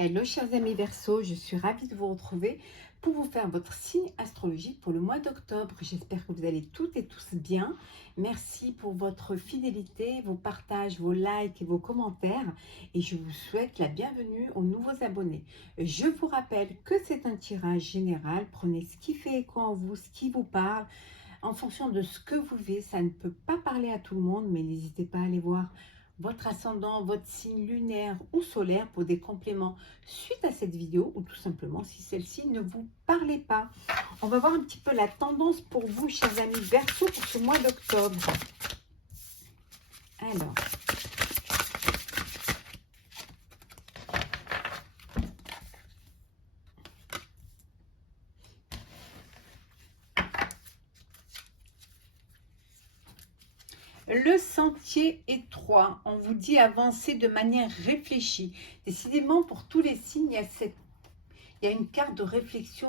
Hello chers amis Verseau, je suis ravie de vous retrouver pour vous faire votre signe astrologique pour le mois d'octobre. J'espère que vous allez toutes et tous bien. Merci pour votre fidélité, vos partages, vos likes et vos commentaires. Et je vous souhaite la bienvenue aux nouveaux abonnés. Je vous rappelle que c'est un tirage général. Prenez ce qui fait écho en vous, ce qui vous parle. En fonction de ce que vous vivez, ça ne peut pas parler à tout le monde, mais n'hésitez pas à aller voir votre ascendant, votre signe lunaire ou solaire pour des compléments suite à cette vidéo ou tout simplement si celle-ci ne vous parlait pas. On va voir un petit peu la tendance pour vous, chers amis Verseau, pour ce mois d'octobre. Alors, le sentier étroit, on vous dit avancer de manière réfléchie. Décidément, pour tous les signes, il y a une carte de réflexion,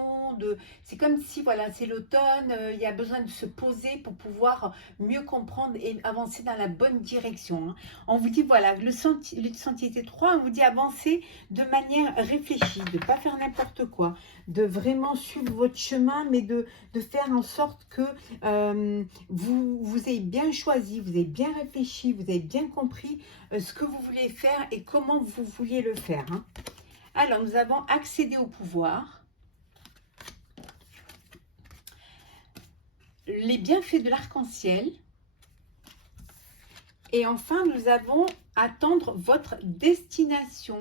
c'est comme si, voilà, c'est l'automne, il y a besoin de se poser pour pouvoir mieux comprendre et avancer dans la bonne direction. On vous dit, voilà, le sentier est étroit, on vous dit avancer de manière réfléchie, de ne pas faire n'importe quoi, de vraiment suivre votre chemin, mais de faire en sorte que vous ayez bien choisi, vous avez bien réfléchi, vous avez bien compris ce que vous voulez faire et comment vous vouliez le faire. Alors, nous avons accédé au pouvoir, les bienfaits de l'arc-en-ciel, et enfin, nous avons atteindre votre destination.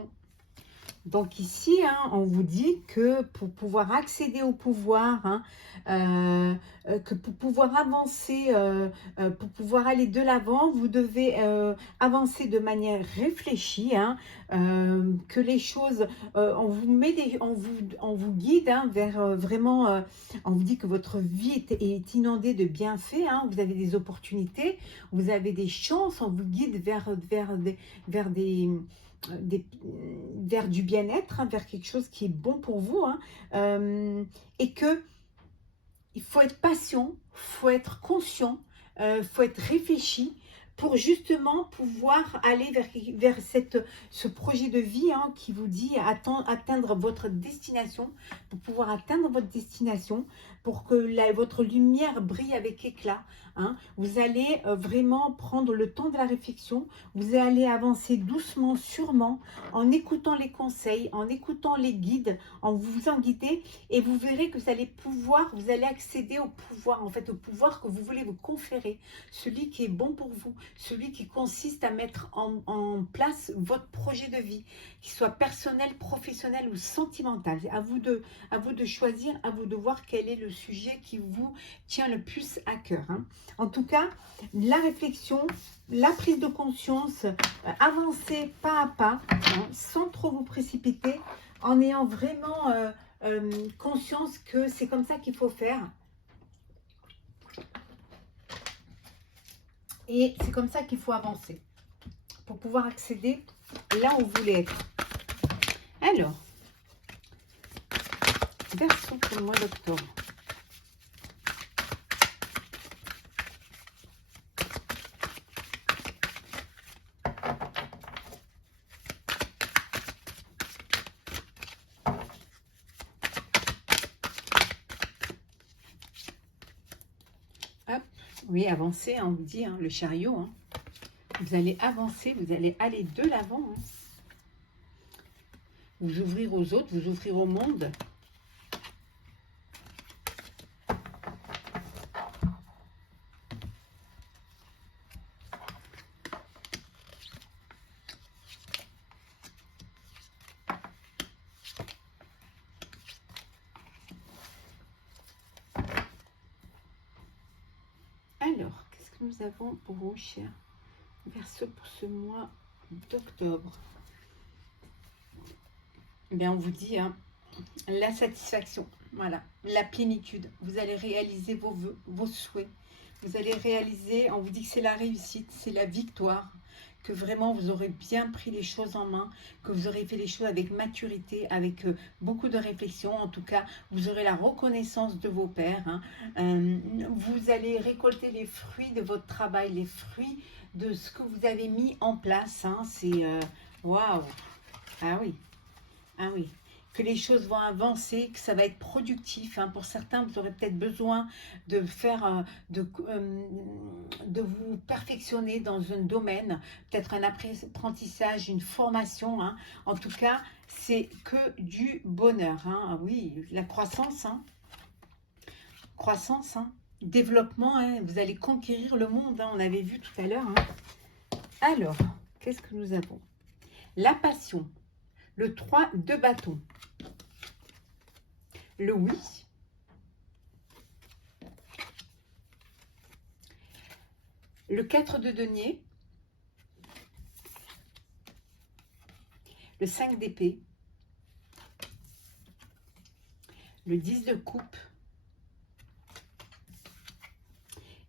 Donc ici, on vous dit que pour pouvoir accéder au pouvoir, que pour pouvoir avancer, pour pouvoir aller de l'avant, vous devez avancer de manière réfléchie, que les choses, on vous guide vers vraiment, on vous dit que votre vie est inondée de bienfaits, vous avez des opportunités, vous avez des chances, on vous guide vers du bien-être, vers quelque chose qui est bon pour vous, et que il faut être patient, faut être conscient, faut être réfléchi pour justement pouvoir aller vers ce projet de vie qui vous dit atteindre votre destination, pour pouvoir atteindre votre destination, pour que votre lumière brille avec éclat. Vous allez vraiment prendre le temps de la réflexion, vous allez avancer doucement, sûrement, en écoutant les conseils, en écoutant les guides, en vous en guider, et vous verrez que vous allez accéder au pouvoir, en fait, au pouvoir que vous voulez vous conférer, celui qui est bon pour vous, celui qui consiste à mettre en place votre projet de vie, qu'il soit personnel, professionnel ou sentimental. À vous de choisir, à vous de voir quel est le sujet qui vous tient le plus à cœur. En tout cas, la réflexion, la prise de conscience, avancer pas à pas, sans trop vous précipiter, en ayant vraiment conscience que c'est comme ça qu'il faut faire. Et c'est comme ça qu'il faut avancer pour pouvoir accéder là où vous voulez être. Alors, Verseau pour le mois d'octobre. Hop, oui, avancer, on vous dit, le chariot. Vous allez avancer, vous allez aller de l'avant. Vous ouvrir aux autres, vous ouvrir au monde. Alors, qu'est-ce que nous avons pour vous, chers Verseau, pour ce mois d'octobre? Bien, on vous dit la satisfaction, voilà, la plénitude. Vous allez réaliser vos vœux, vos souhaits. Vous allez réaliser, on vous dit que c'est la réussite, c'est la victoire, que vraiment vous aurez bien pris les choses en main, que vous aurez fait les choses avec maturité, avec beaucoup de réflexion. En tout cas, vous aurez la reconnaissance de vos pairs. Vous allez récolter les fruits de votre travail, les fruits de ce que vous avez mis en place. C'est waouh! Ah oui! Ah oui, que les choses vont avancer, que ça va être productif, hein. Pour certains, vous aurez peut-être besoin de faire, de vous perfectionner dans un domaine, peut-être un apprentissage, une formation, hein. En tout cas, c'est que du bonheur, hein. Ah oui, la croissance, hein. Croissance, hein. Développement, hein. Vous allez conquérir le monde, hein. On avait vu tout à l'heure, hein. Alors, qu'est-ce que nous avons? La passion, le 3 de bâton, le oui, le 4 de denier, le 5 d'épée, le 10 de coupe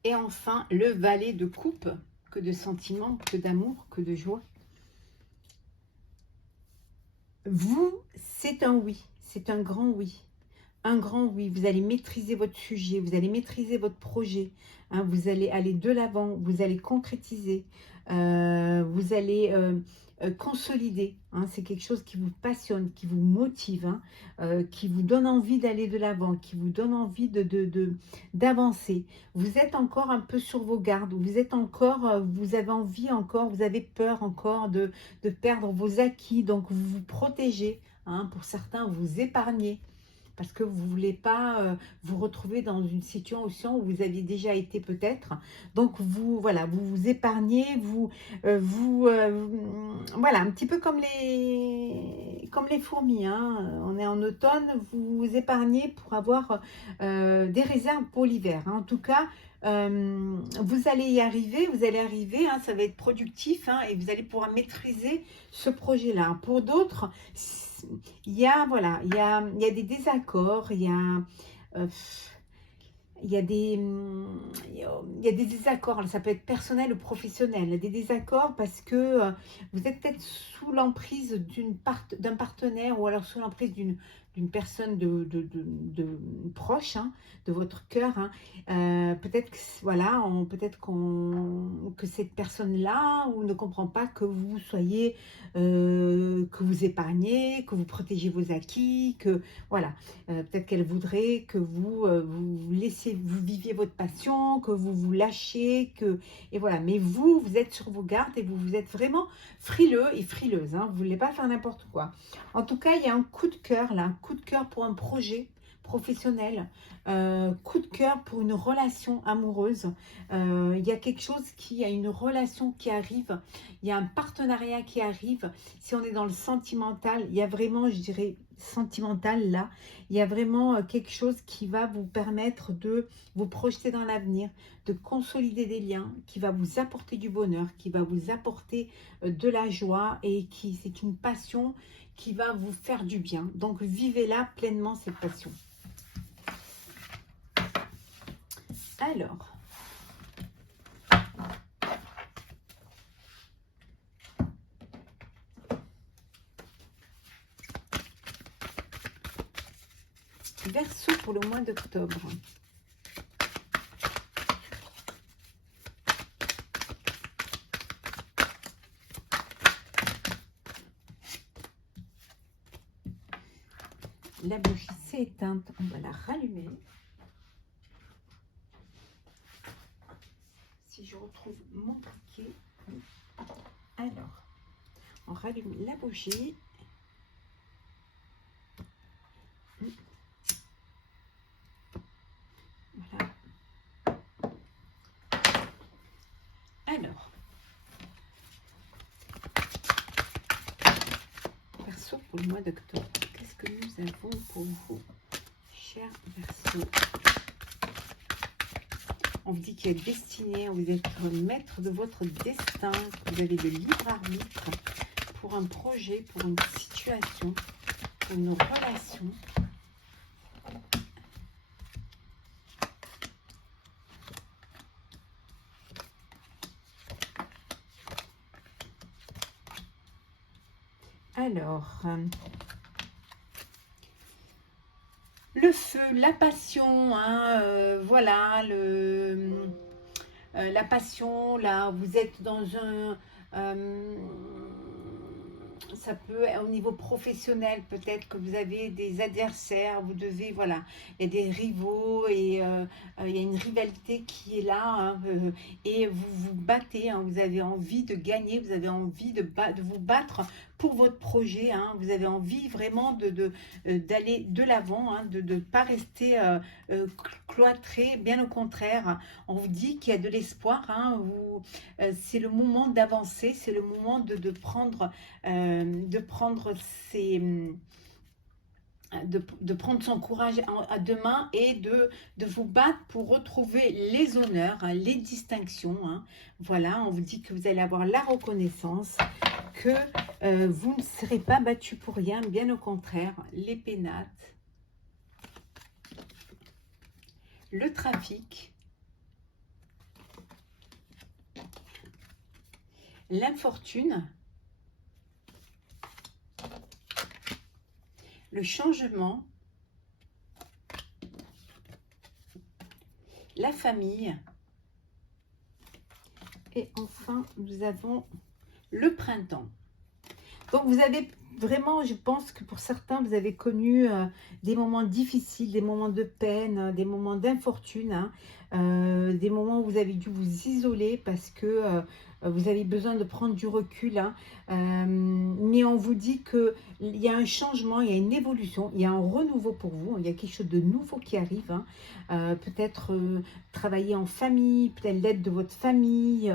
et enfin le valet de coupe. Que de sentiments, que d'amour, que de joie. Vous, c'est un oui, c'est un grand oui. Un grand oui, vous allez maîtriser votre sujet, vous allez maîtriser votre projet, hein, vous allez aller de l'avant, vous allez concrétiser, vous allez consolider, hein, c'est quelque chose qui vous passionne, qui vous motive, hein, qui vous donne envie d'aller de l'avant, qui vous donne envie d'avancer. Vous êtes encore un peu sur vos gardes, vous êtes encore, vous avez envie encore, vous avez peur encore de perdre vos acquis, donc vous vous protégez, hein, pour certains vous épargnez, parce que vous ne voulez pas vous retrouver dans une situation où vous aviez déjà été peut-être. Donc, vous, voilà, vous vous épargnez, voilà, un petit peu comme les fourmis, hein. On est en automne, vous vous épargnez pour avoir des réserves pour l'hiver, hein. En tout cas, vous allez y arriver, vous allez arriver, hein, ça va être productif, hein, et vous allez pouvoir maîtriser ce projet-là. Pour d'autres, il y a, voilà, il y a des désaccords, euh, il y a il y a des désaccords, ça peut être personnel ou professionnel, des désaccords parce que vous êtes peut-être sous l'emprise d'un partenaire ou alors sous l'emprise d'une personne de proche, hein, de votre cœur, hein. Peut-être que, voilà, que cette personne-là ne comprend pas que vous soyez, que vous épargnez, que vous protégez vos acquis, que voilà. Peut-être qu'elle voudrait que vous laissiez, vous viviez votre passion, que vous vous lâchiez, et voilà. Mais vous êtes sur vos gardes et vous êtes vraiment frileux et frileuse, hein. Vous ne voulez pas faire n'importe quoi. En tout cas, il y a un coup de cœur là, un coup de cœur pour un projet professionnel, coup de cœur pour une relation amoureuse. Il y a quelque chose il y a une relation qui arrive, il y a un partenariat qui arrive. Si on est dans le sentimental, il y a vraiment, je dirais, sentimental là, il y a vraiment quelque chose qui va vous permettre de vous projeter dans l'avenir, de consolider des liens, qui va vous apporter du bonheur, qui va vous apporter de la joie et c'est une passion qui va vous faire du bien. Donc vivez-la pleinement, cette passion. Alors, Verseau pour le mois d'octobre. La bougie s'est éteinte, on va la rallumer. Si je retrouve mon briquet. Alors, on rallume la bougie. Voilà. Alors, Verseau pour le mois d'octobre. Qu'est-ce que nous avons pour vous, cher Verseau? On vous dit qu'il est destiné, vous êtes maître de votre destin, que vous avez le libre arbitre pour un projet, pour une situation, pour une relation. Alors, le feu, la passion, hein, voilà, la passion, là, vous êtes dans ça peut être au niveau professionnel, peut-être que vous avez des adversaires, vous devez, voilà, il y a des rivaux et il y a une rivalité qui est là, hein, et vous vous battez, hein, vous avez envie de gagner, vous avez envie de vous battre pour votre projet, hein, vous avez envie vraiment d'aller de l'avant, hein, de ne pas rester cloîtré, bien au contraire, on vous dit qu'il y a de l'espoir, hein, c'est le moment d'avancer, c'est le moment de prendre ses, de prendre son courage à deux mains et de vous battre pour retrouver les honneurs, hein, les distinctions, hein. Voilà, on vous dit que vous allez avoir la reconnaissance, que vous ne serez pas battu pour rien, bien au contraire. Les pénates, le trafic, l'infortune, le changement, la famille, et enfin nous avons le printemps. Donc vous avez vraiment, je pense que pour certains, vous avez connu des moments difficiles, des moments de peine, des moments d'infortune, hein, des moments où vous avez dû vous isoler parce que vous avez besoin de prendre du recul, hein, mais on vous dit qu'il y a un changement, il y a une évolution, il y a un renouveau pour vous, il y a quelque chose de nouveau qui arrive, hein, peut-être travailler en famille, peut-être l'aide de votre famille,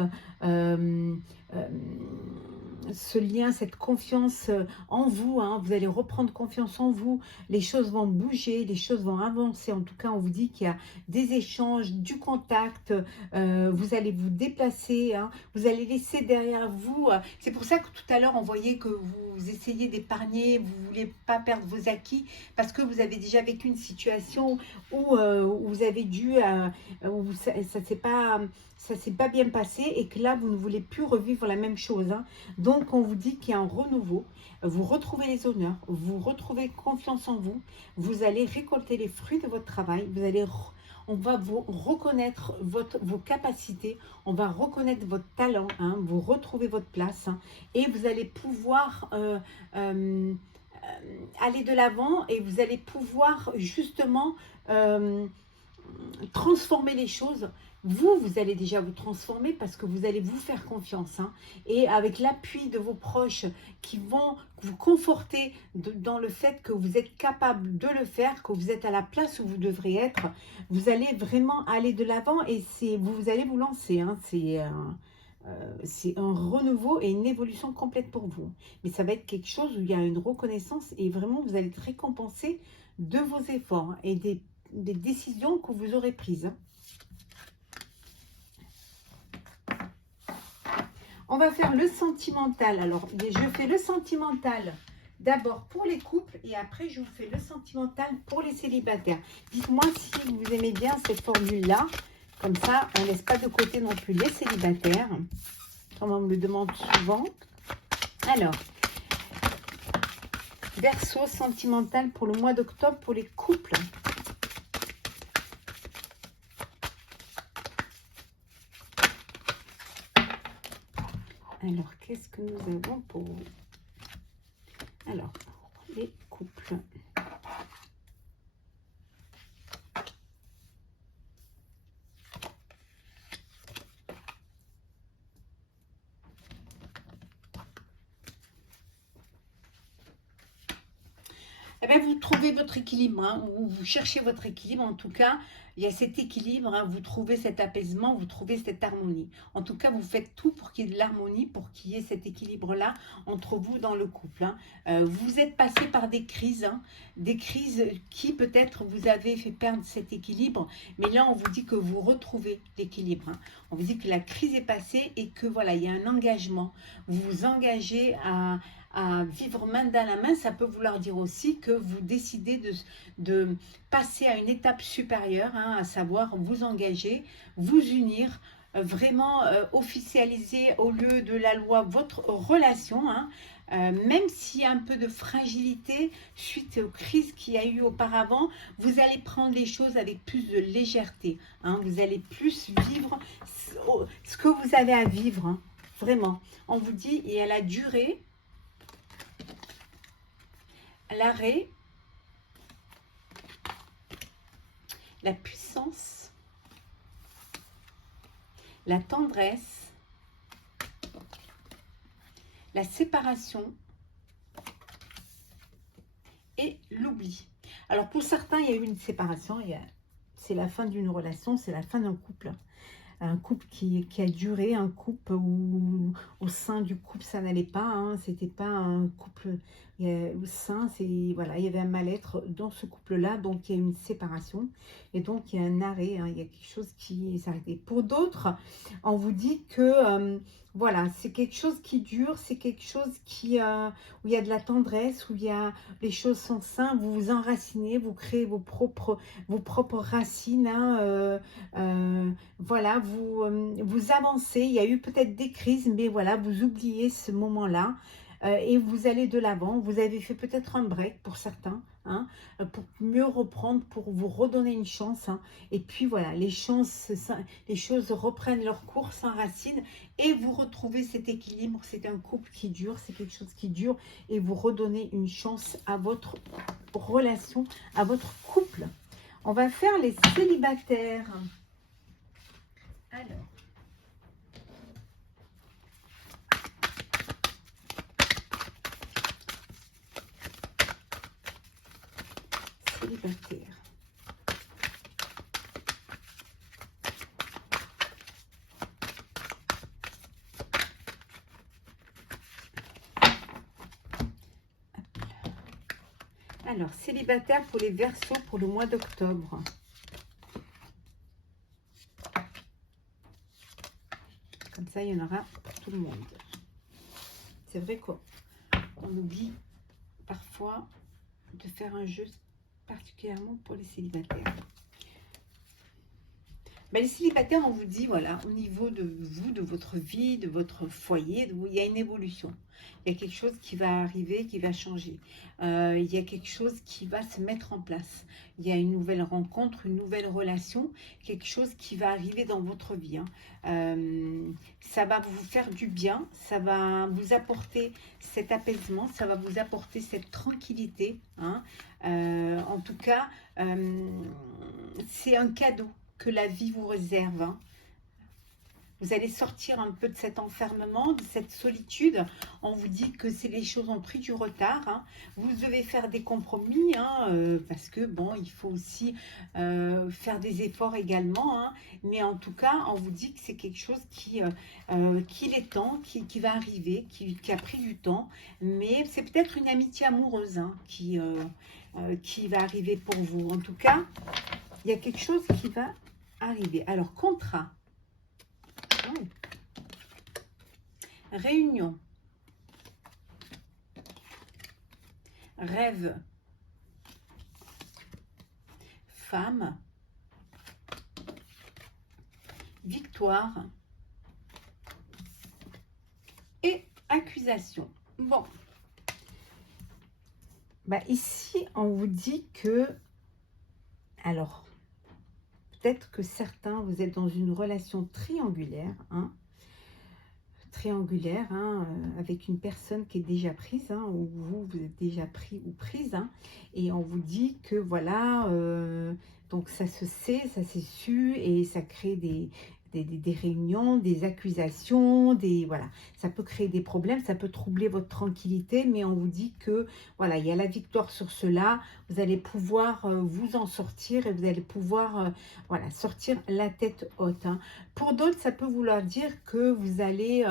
ce lien, cette confiance en vous, hein, vous allez reprendre confiance en vous, les choses vont bouger, les choses vont avancer. En tout cas, on vous dit qu'il y a des échanges, du contact, vous allez vous déplacer, hein, vous allez laisser derrière vous. C'est pour ça que tout à l'heure, on voyait que vous essayez d'épargner, vous ne voulez pas perdre vos acquis, parce que vous avez déjà vécu une situation où vous avez dû, où ça ne s'est pas bien passé et que là, vous ne voulez plus revivre la même chose, hein. Donc, on vous dit qu'il y a un renouveau, vous retrouvez les honneurs, vous retrouvez confiance en vous, vous allez récolter les fruits de votre travail, on va vous reconnaître vos capacités, on va reconnaître votre talent, hein, vous retrouvez votre place, hein, et vous allez pouvoir aller de l'avant et vous allez pouvoir justement transformer les choses. Vous allez déjà vous transformer parce que vous allez vous faire confiance, hein, et avec l'appui de vos proches qui vont vous conforter dans le fait que vous êtes capable de le faire, que vous êtes à la place où vous devrez être, vous allez vraiment aller de l'avant et vous allez vous lancer, hein, c'est un renouveau et une évolution complète pour vous. Mais ça va être quelque chose où il y a une reconnaissance et vraiment vous allez être récompensé de vos efforts, hein, et des décisions que vous aurez prises, hein. On va faire le sentimental. Alors, je fais le sentimental d'abord pour les couples et après, je vous fais le sentimental pour les célibataires. Dites-moi si vous aimez bien cette formule-là. Comme ça, on ne laisse pas de côté non plus les célibataires, comme on me le demande souvent. Alors, Verseau, sentimental pour le mois d'octobre pour les couples. Alors, qu'est-ce que nous avons pour vous? Alors, pour les couples. Eh bien, vous trouvez votre équilibre, hein, ou vous cherchez votre équilibre. En tout cas, il y a cet équilibre, hein, vous trouvez cet apaisement, vous trouvez cette harmonie. En tout cas, vous faites tout pour qu'il y ait de l'harmonie, pour qu'il y ait cet équilibre-là entre vous dans le couple, hein. Vous êtes passé par des crises, hein, des crises qui peut-être vous avez fait perdre cet équilibre. Mais là, on vous dit que vous retrouvez l'équilibre, hein. On vous dit que la crise est passée et que voilà, il y a un engagement. Vous vous engagez à vivre main dans la main. Ça peut vouloir dire aussi que vous décidez de passer à une étape supérieure, hein, à savoir vous engager, vous unir, vraiment officialiser au lieu de la loi votre relation, hein, même s'il y a un peu de fragilité suite aux crises qu'il y a eu auparavant, vous allez prendre les choses avec plus de légèreté, hein, vous allez plus vivre ce que vous avez à vivre, hein, vraiment. On vous dit, et à la durée, l'arrêt, la puissance, la tendresse, la séparation et l'oubli. Alors pour certains, il y a eu une séparation, c'est la fin d'une relation, c'est la fin d'un couple. Un couple qui a duré, un couple où au sein du couple ça n'allait pas, hein, c'était pas un couple sain, voilà, il y avait un mal-être dans ce couple-là, donc il y a une séparation et donc il y a un arrêt, hein, il y a quelque chose qui s'est arrêté. Pour d'autres, on vous dit que voilà, c'est quelque chose qui dure, c'est quelque chose où il y a de la tendresse, où les choses sont saines, vous vous enracinez, vous créez vos propres racines, hein, voilà, vous avancez, il y a eu peut-être des crises, mais voilà, vous oubliez ce moment-là et vous allez de l'avant. Vous avez fait peut-être un break pour certains, hein, pour mieux reprendre, pour vous redonner une chance. Hein, et puis voilà, les choses reprennent leur cours, s'enracinent et vous retrouvez cet équilibre. C'est un couple qui dure, c'est quelque chose qui dure et vous redonnez une chance à votre relation, à votre couple. On va faire les célibataires. Alors, célibataire. Alors, célibataire pour les Verseaux pour le mois d'octobre. Comme ça, il y en aura pour tout le monde. C'est vrai qu'on oublie parfois de faire un jeu particulièrement pour les célibataires. Ben, les célibataires, on vous dit, voilà, au niveau de vous, de votre vie, de votre foyer, il y a une évolution. Il y a quelque chose qui va arriver, qui va changer. Il y a quelque chose qui va se mettre en place. Il y a une nouvelle rencontre, une nouvelle relation, quelque chose qui va arriver dans votre vie. Hein. Ça va vous faire du bien, ça va vous apporter cet apaisement, ça va vous apporter cette tranquillité. Hein. En tout cas, c'est un cadeau que la vie vous réserve. Hein. Vous allez sortir un peu de cet enfermement, de cette solitude. On vous dit que les choses ont pris du retard. Hein. Vous devez faire des compromis, hein, parce que bon, il faut aussi faire des efforts également. Hein. Mais en tout cas, on vous dit que c'est quelque chose qu'il est temps, qui va arriver, qui a pris du temps. Mais c'est peut-être une amitié amoureuse, hein, qui va arriver pour vous. En tout cas, il y a quelque chose qui va arriver. Alors, contrat. Réunion. Rêve. Femme. Victoire. Et accusation. Bon. Bah ici, on vous dit que... Alors, peut-être que certains, vous êtes dans une relation triangulaire, hein, avec une personne qui est déjà prise, hein, ou vous êtes déjà pris ou prise, hein, et on vous dit que voilà, donc ça se sait, ça s'est su, et ça crée des réunions, des accusations, voilà, ça peut créer des problèmes, ça peut troubler votre tranquillité, mais on vous dit que voilà, il y a la victoire sur cela, vous allez pouvoir vous en sortir et vous allez pouvoir voilà, sortir la tête haute. Hein. Pour d'autres, ça peut vouloir dire que vous allez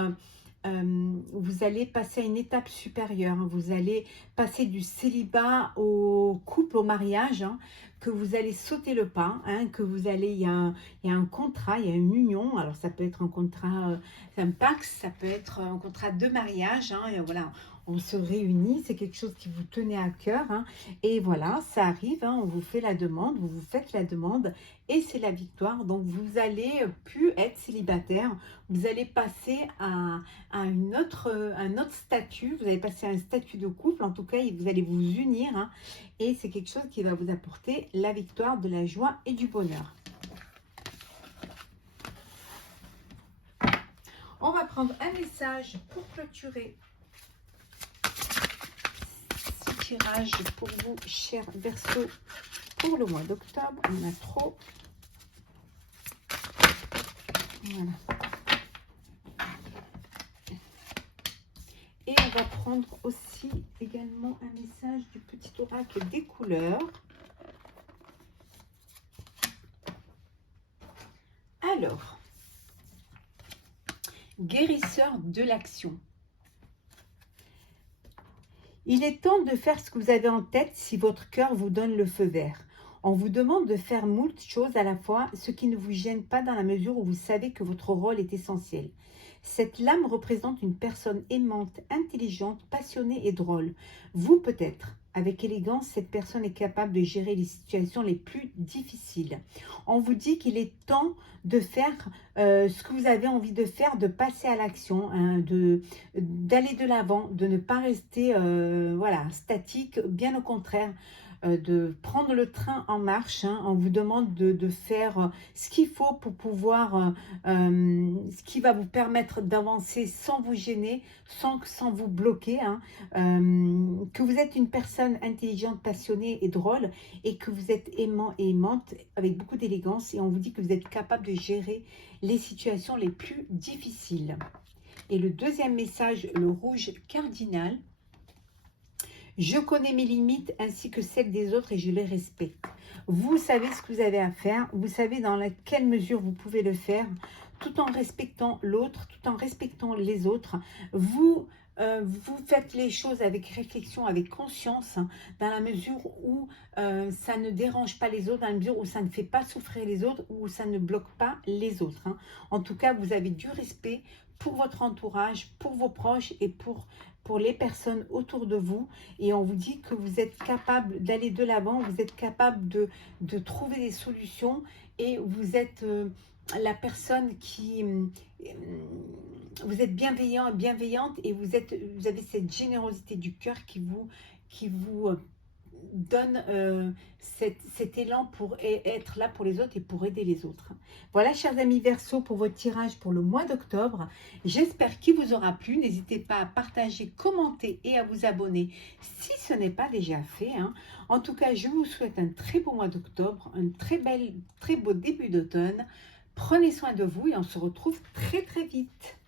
passer à une étape supérieure, hein. Vous allez passer du célibat au couple, au mariage, hein, que vous allez sauter le pas, hein, que vous allez, il y a un contrat, il y a une union. Alors ça peut être un contrat, un Pax, ça peut être un contrat de mariage, hein, et voilà, on se réunit, c'est quelque chose qui vous tenait à cœur, hein, et voilà, ça arrive, hein, on vous fait la demande, vous vous faites la demande, et c'est la victoire. Donc vous allez plus être célibataire, vous allez passer à un autre statut, vous allez passer à un statut de couple, en tout cas vous allez vous unir, hein, et c'est quelque chose qui va vous apporter la victoire, de la joie et du bonheur. On va prendre un message pour clôturer tirage pour vous, chers Verseaux, pour le mois d'octobre. On en a trop. Voilà. Et on va prendre aussi également un message du petit oracle des couleurs. Alors, guérisseur de l'action. Il est temps de faire ce que vous avez en tête si votre cœur vous donne le feu vert. On vous demande de faire moult choses à la fois, ce qui ne vous gêne pas dans la mesure où vous savez que votre rôle est essentiel. Cette lame représente une personne aimante, intelligente, passionnée et drôle. Vous peut-être. Avec élégance, cette personne est capable de gérer les situations les plus difficiles. On vous dit qu'il est temps de faire ce que vous avez envie de faire, de passer à l'action, hein, d'aller de l'avant, de ne pas rester voilà, statique, bien au contraire. De prendre le train en marche, hein. On vous demande de faire ce qu'il faut pour pouvoir, ce qui va vous permettre d'avancer sans vous gêner, sans vous bloquer, hein. Que vous êtes une personne intelligente, passionnée et drôle, et que vous êtes aimant et aimante avec beaucoup d'élégance, et on vous dit que vous êtes capable de gérer les situations les plus difficiles. Et le deuxième message, le rouge cardinal. Je connais mes limites ainsi que celles des autres et je les respecte. Vous savez ce que vous avez à faire, vous savez dans quelle mesure vous pouvez le faire, tout en respectant l'autre, tout en respectant les autres. Vous faites les choses avec réflexion, avec conscience, hein, dans la mesure où ça ne dérange pas les autres, dans la mesure où ça ne fait pas souffrir les autres, où ça ne bloque pas les autres, hein. En tout cas, vous avez du respect pour votre entourage, pour vos proches et pour les personnes autour de vous, et on vous dit que vous êtes capable d'aller de l'avant, vous êtes capable de trouver des solutions, et vous êtes la personne qui... vous êtes bienveillant et bienveillante, et vous avez cette générosité du cœur qui vous donne cet élan pour être là pour les autres et pour aider les autres. Voilà, chers amis Verseaux, pour votre tirage pour le mois d'octobre. J'espère qu'il vous aura plu. N'hésitez pas à partager, commenter et à vous abonner si ce n'est pas déjà fait, hein. En tout cas, je vous souhaite un très beau mois d'octobre, un très beau début d'automne. Prenez soin de vous et on se retrouve très très vite.